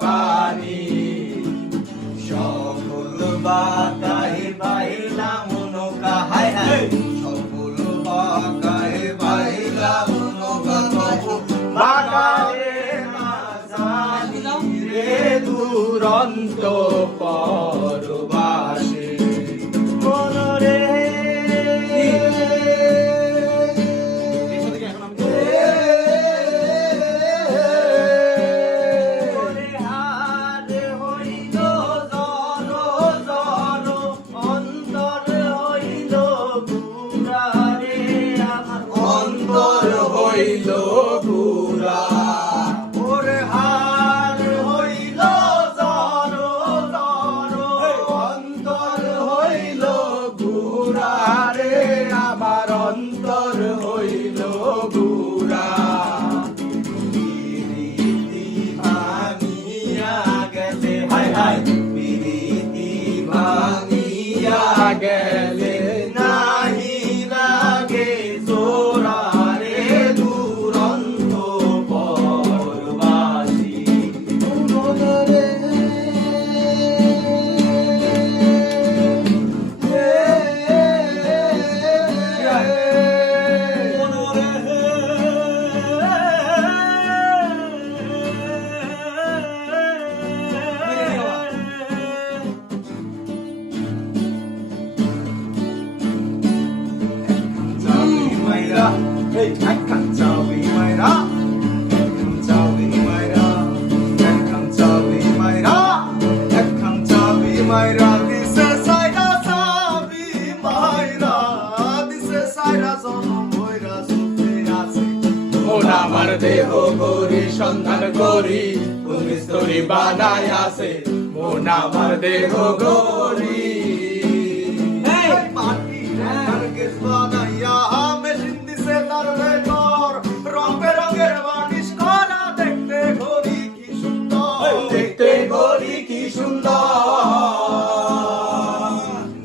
পানি সকল বাঁকায় বাইলাম নৌকা হায় হায় সকল বাঁকায় বাইলাম নৌকা তবু বাঁকারে না জানি রে দুরন্ত পরবাসী মনরে হইল পুরা ওরে হার হইল জর জর অন্তর হইল পুরা রে আমার অন্তর হইল পুরা প্রীতি ভাঙিয়া গেলে হায় হায় প্রীতি ভাঙিয়া গেলে নাহি লাগে জোরা Hey, I can't tell me my ra. I can't tell me my ra. I can't tell me my ra. I can't tell me my ra. This is Saira Sabi my ra. This is Saira Sono Moira Sufeasi. Mona আমার দেহ গরি সন্ধান করি কোন স্তরি বানায় আছে মনা আমার দেহ গরি এই মাটি নারকেল বানাইয়া দেখতে গরি কি সুন্দর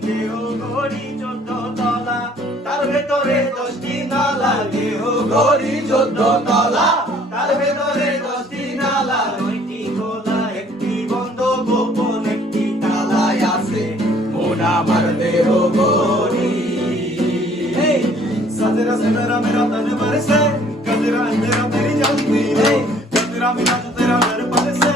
দেহ গরি 14 তলা তার ভেতরে 10টি নালা দেহ গরি 14 তলা তার ভেতরে 10টি নালা 9টি খোলা একটি বন্ধ গোপন একটি তালায় আছে মন আমার দেহ গরি সাজেরা সেরা মেরা তন বরসে কজরা তেরা তেরি জলতি রে কজরা মিনা তেরা মেরে বরসে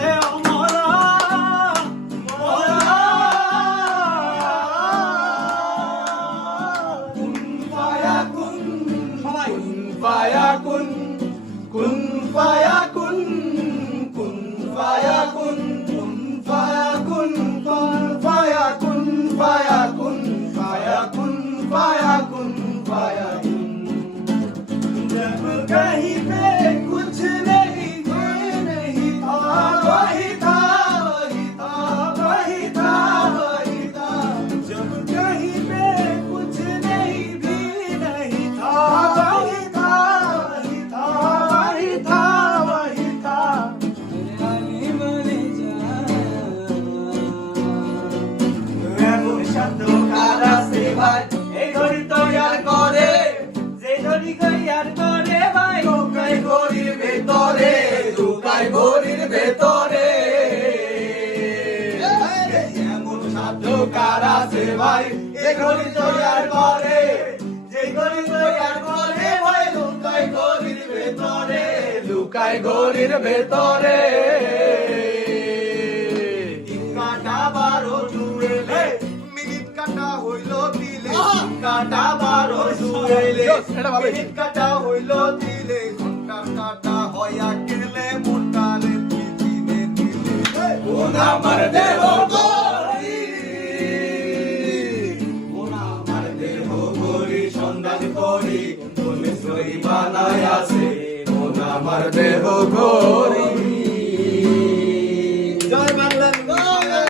Fayakun, kun fayakun, kun fayakun, kun fayakun, kun fayakun, fayakun, fayakun, fayakun, fayakun. जब कहीं पे कुछ नहीं कोई नहीं था वही था वही था वही था वही था जब कहीं पे कुछ नहीं भी नहीं था वही था वही था वही था वही था शब्द का रास्ते भाई এই ঘড়ি তৈয়ার করে যে ঘড়ি তৈয়ার করে ভাই লুকাই ঘড়ির ভেতরে লুকাই ঘড়ির ভেতরে এমন শব্দ কার আছে ভাই এই ঘড়ি তৈয়ার করে যে ঘড়ি তৈয়ার করে ভাই লুকাই ঘড়ির ভেতরে লুকাই ঘড়ির ভেতরে কাটা 12 জুড়েলে মিনিট কাটা হইল দিলে কাটা 12 জুড়েলে মিনিট কাটা হইল দিলে ঘন্টার কাটা হইয়া গেলে মোটালে চিনে দিলে কোন আমার দেহ গরি কোন আমার দেহ গরি সন্ধান করি কোন সই বানায় আছে কোন আমার দেহ গরি